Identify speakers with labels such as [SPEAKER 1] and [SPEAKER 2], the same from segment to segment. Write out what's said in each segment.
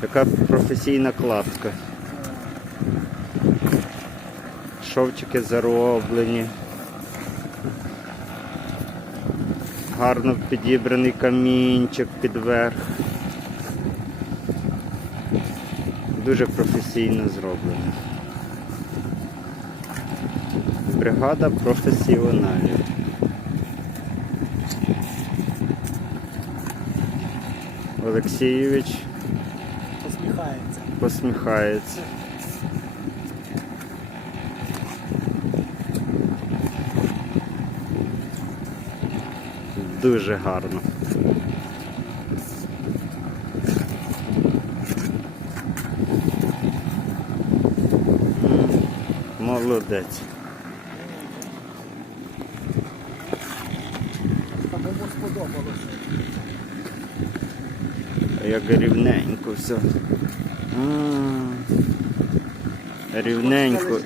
[SPEAKER 1] Така професійна кладка. Шовчики зароблені. Гарно підібраний камінчик під верх. Дуже професійно зроблено. Бригада професіоналів. Олексійович
[SPEAKER 2] Посміхається.
[SPEAKER 1] посміхається. Дуже гарно. Молодець. Як рівненько все. М, Рівненько,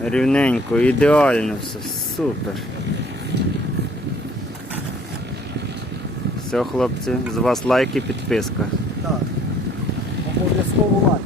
[SPEAKER 1] рівненько, ідеально все, супер. Все, хлопці, з вас лайк і підписка.
[SPEAKER 2] Так. Обов'язково лайк.